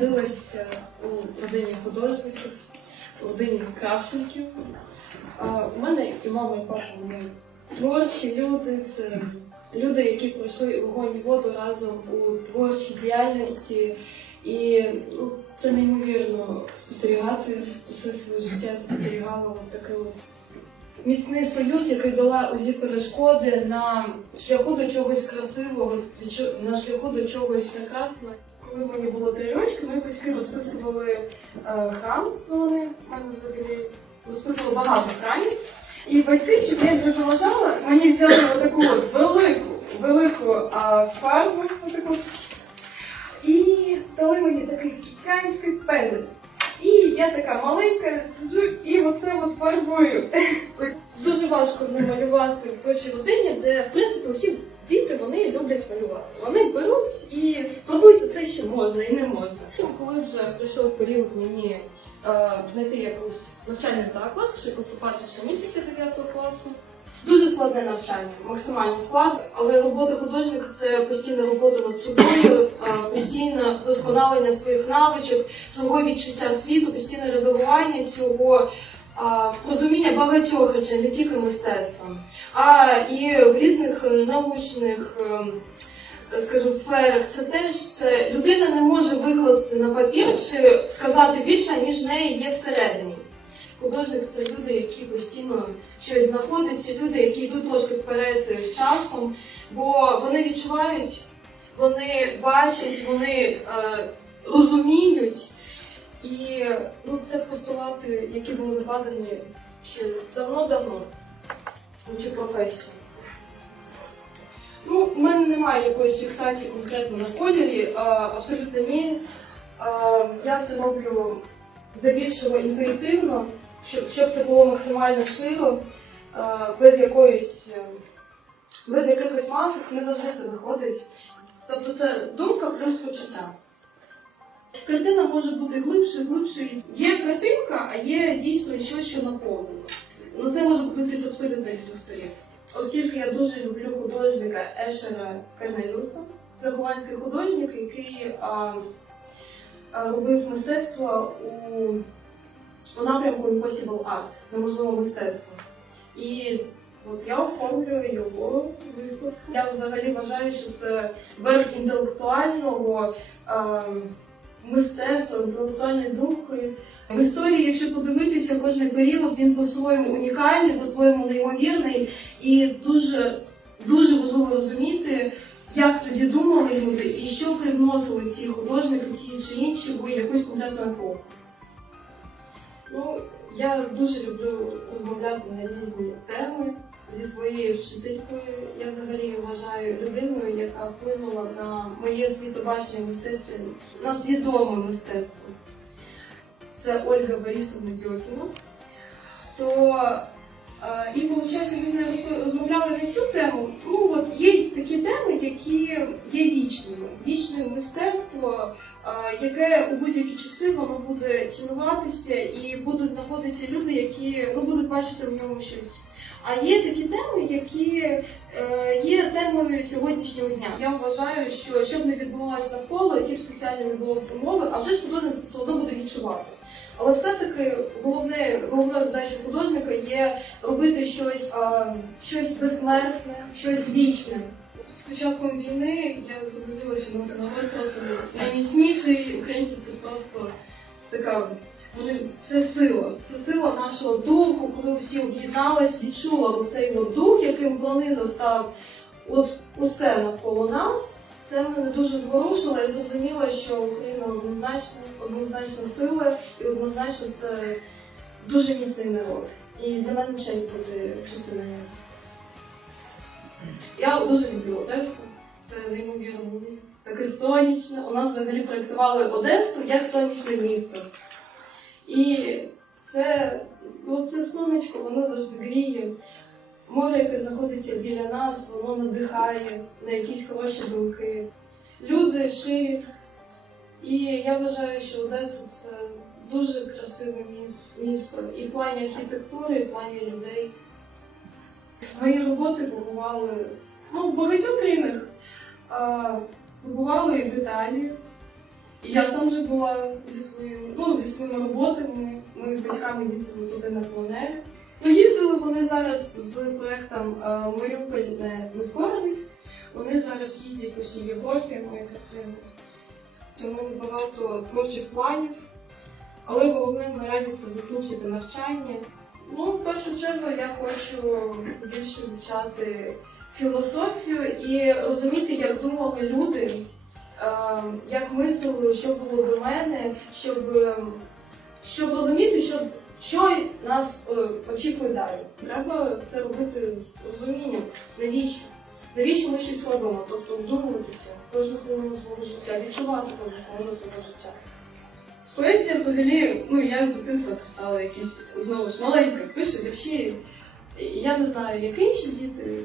народилася у родині художників, у родині кравченків. У мене і мама, і папа вони творчі люди. Це люди, які пройшли вогонь і воду разом у творчій діяльності. І ну, це неймовірно спостерігати все своє життя спостерігала от такий от міцний союз, який долає усі перешкоди на шляху до чогось красивого, на шляху до чогось прекрасного. Коли мені було три рочки, мої батьки розписували е, храм. Ну, вони в мене взагалі розписували багато храмів. І батьки, щоб я не заважала, мені взяли отаку от велику, велику а, фарбу, отаку, і дали мені такий гігантський пензель. І я така маленька сиджу і оце от фарбую. Дуже важко намалювати в творчій родині, де в принципі усі діти вони люблять малювати. Вони беруть і пробують усе, що можна і не можна. Коли вже прийшов період мені е, знайти якийсь навчальний заклад, чи поступати ще ні після 9 класу. Дуже складне навчання, максимально складне, але робота художника це постійна робота над собою, е, постійне вдосконалення своїх навичок, свого відчуття світу, постійне редагування цього розуміння багатьох речей, не тільки мистецтва, а і в різних е, научних, е, скажімо, сферах. Це теж це людина не може викласти на папір чи сказати більше, ніж в неї є всередині. Художник це люди, які постійно щось знаходять, це люди, які йдуть трошки вперед з часом, бо вони відчувають, вони бачать, вони е, розуміють. І ну, це постулати, які були закладені ще давно-давно у цю професію. Ну, в мене немає якоїсь фіксації конкретно на кольорі, а, абсолютно ні. А, я це роблю здебільшого інтуїтивно, щоб, щоб це було максимально широ, а, без якоїсь, без якихось масок, не завжди це виходить. Тобто це думка плюс почуття. Картина може бути глибше, глибше. Є картинка, а є дійсно щось, що наповнено. Ну, це може бути абсолютно різних сторін. Оскільки я дуже люблю художника Ешера Карнелюса, це голландський художник, який а, а, робив мистецтво у, у напрямку Impossible Art, неможливе мистецтво. І от я оформлюю його виставку. Я взагалі вважаю, що це верх інтелектуального. А, мистецтвом, інтелектуальною думкою. В історії, якщо подивитися, кожен період він по-своєму унікальний, по-своєму неймовірний, і дуже, дуже важливо розуміти, як тоді думали люди і що привносили ці художники, ті чи інші в якусь конкретну епоху. Ну, я дуже люблю розмовляти на різні теми зі своєю вчителькою. Я взагалі вважаю людиною, яка вплинула на моє світобачення мистецтва, на свідоме мистецтво. Це Ольга Борисовна Дьокіна. То е, і виходить, ми з нею розмовляли на цю тему. Ну от є такі теми, які є вічними. Вічне мистецтво, е, яке у будь-які часи воно буде цінуватися і будуть знаходитися люди, які ну, будуть бачити в ньому щось. А є такі теми, які е, є темою сьогоднішнього дня. Я вважаю, що щоб не відбувалося навколо, які б соціальні не було умови, а вже ж художник все одно буде відчувати. Але все-таки головне, головною задачою художника є робити щось, а, щось безсмертне, щось вічне. З початком війни я зрозуміла, що наш народ просто найміцніший, українці це просто така це сила, це сила нашого духу, коли всі об'єдналися, відчула оцей от дух, яким пронизав став от усе навколо нас. Це мене дуже зворушило. Я зрозуміла, що Україна однозначно, однозначно сила і однозначно це дуже міцний народ. І для мене честь бути частиною. Я дуже люблю Одесу. Це неймовірне місто. Таке сонячне. У нас взагалі проєктували Одесу як сонячне місто. І це, ну, це сонечко, воно завжди гріє. Море, яке знаходиться біля нас, воно надихає на якісь хороші думки. Люди ширі. І я вважаю, що Одеса це дуже красиве місто і в плані архітектури, і в плані людей. Мої роботи побували ну, в багатьох країнах. Побували і в Італії, Я там вже була зі своїми, ну, зі своїми роботами. Ми з батьками їздили туди на планері. Ну, їздили вони зараз з проектом е, Маріуполь не нескорений. Вони зараз їздять по всій Європі, моя картина. У багато творчих планів, але головне наразі це закінчити навчання. Ну, в першу чергу я хочу більше вивчати філософію і розуміти, як думали люди, як мислили, що було до мене, щоб, е, щоб розуміти, що, що нас е, очікує далі. Треба це робити з розумінням. Навіщо? Навіщо ми щось робимо? Тобто вдумуватися кожну хвилину свого життя, відчувати кожну хвилину свого життя. Поезія взагалі, ну я з дитинства писала якісь знову ж маленька, пишу вірші. Я не знаю, як інші діти,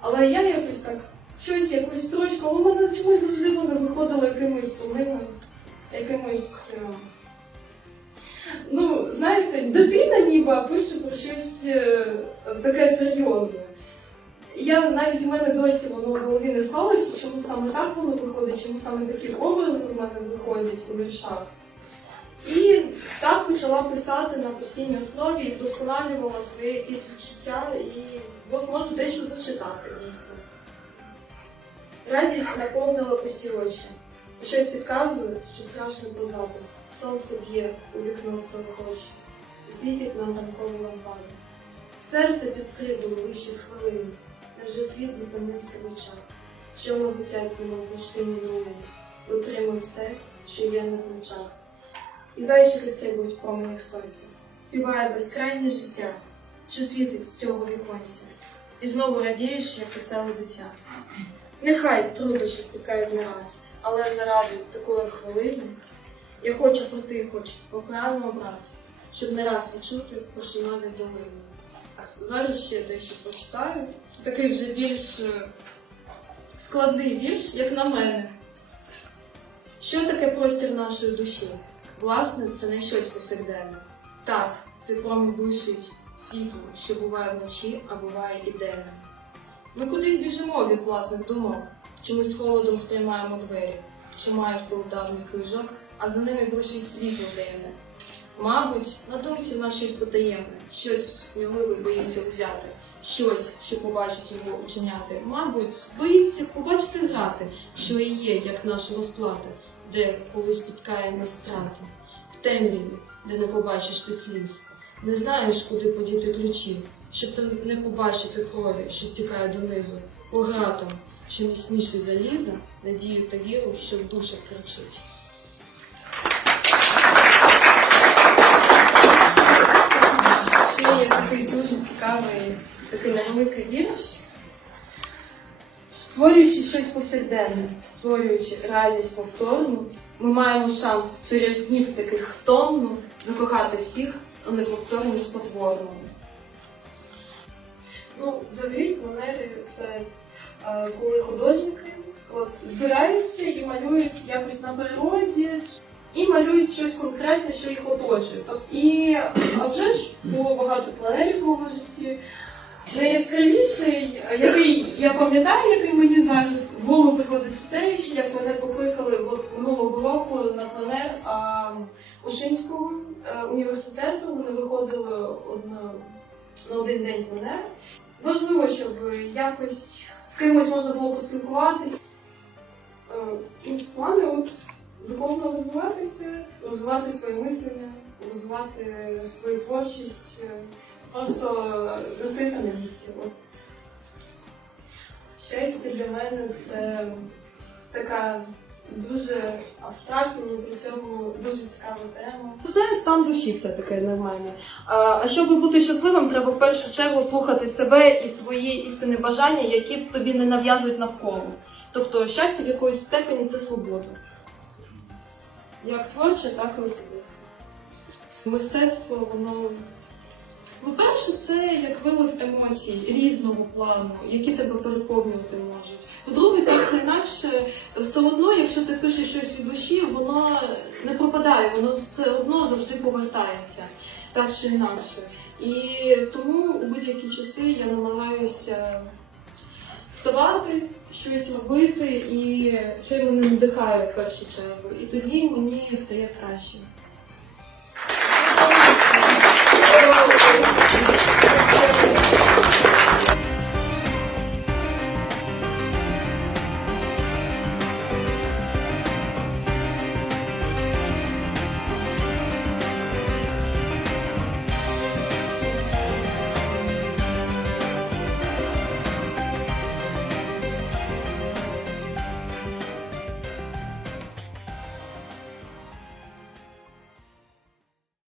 але я якось так щось, якусь строчку, у мене чомусь завжди воно виходило якимось сумним, якимось. е, Ну, знаєте, дитина ніби пише про щось е, таке серйозне. Я навіть у мене досі воно в голові не склалося, чому саме так воно виходить, чому саме такі образи в мене виходять у віршах. І так почала писати на постійній основі і вдосконалювала своє якісь відчуття і от можу дещо зачитати дійсно. Радість наповнила пусті очі. Щось підказує, що страшно позаду. Сонце б'є у вікно очі і світить нам ранкову лампаду. Серце підстрибує вище з хвилини, невже світ зупинився в очах, що миготять немов важкі минулі, утримує все, що є на плечах. І зайчики стрибують в променях сонця, співає безкрайнє життя, що світить з цього віконця, і знову радієш, як веселе дитя. Нехай труднощі спіткають не раз, але заради такої хвилини я хочу пройти хоч океану образ, щоб не раз відчути прошинання долини. Зараз ще дещо прочитаю. Це такий вже більш е, складний вірш, як на мене. Що таке простір нашої душі? Власне, це не щось повсякденне. Так, цей промінь блищить світло, що буває вночі, а буває і денно. Ми кудись біжимо від власних думок, чомусь з холодом сприймаємо двері, що мають давніх книжок, а за ними блищить світло таємне. Мабуть, на думці в нас щось потаємне, щось сміливий боїться взяти, щось, що побачить його учиняти. Мабуть, боїться побачити грати, що і є, як наша розплата, де колись спіткає нас страти. В темряві, де не побачиш ти сліз, не знаєш, куди подіти ключі, щоб ти не побачити крові, що стікає донизу, по гратам, що міцніше заліза, надію та віру, що в душах кричить. Ще є такий дуже цікавий, такий невеликий вірш. Створюючи щось повсякденне, створюючи реальність повторну, ми маємо шанс через днів таких тонну закохати всіх у неповторність потворну. Ну, взагалі, фланелі це е, коли художники от, збираються і малюють якось на природі, і малюють щось конкретне, що їх оточує. Тобто, і а вже ж було багато планерів в моєму житті. Найяскравіший, який я пам'ятаю, який мені зараз в голову приходить те, як мене покликали от минулого року на пленер а, Ушинського е, університету. Вони виходили одна, на один день пленер. Важливо, щоб якось з кимось можна було поспілкуватися. Е, плани от законно розвиватися, розвивати своє мислення, розвивати свою творчість. е, Просто не на місці. Щастя для мене це така дуже абстрактна, але при цьому дуже цікава тема. Це стан душі все таке нормальне. А, а щоб бути щасливим, треба в першу чергу слухати себе і свої істинні бажання, які тобі не нав'язують навколо. Тобто щастя в якоїсь степені це свобода. Як творче, так і особисте. Мистецтво, воно по-перше, це як вилив емоцій різного плану, які себе переповнювати можуть. По-друге, так це інакше все одно, якщо ти пишеш щось від душі, воно не пропадає, воно все одно завжди повертається, так чи інакше. І тому у будь-які часи я намагаюся вставати, щось робити, і це мене надихає в першу чергу. І тоді мені стає краще.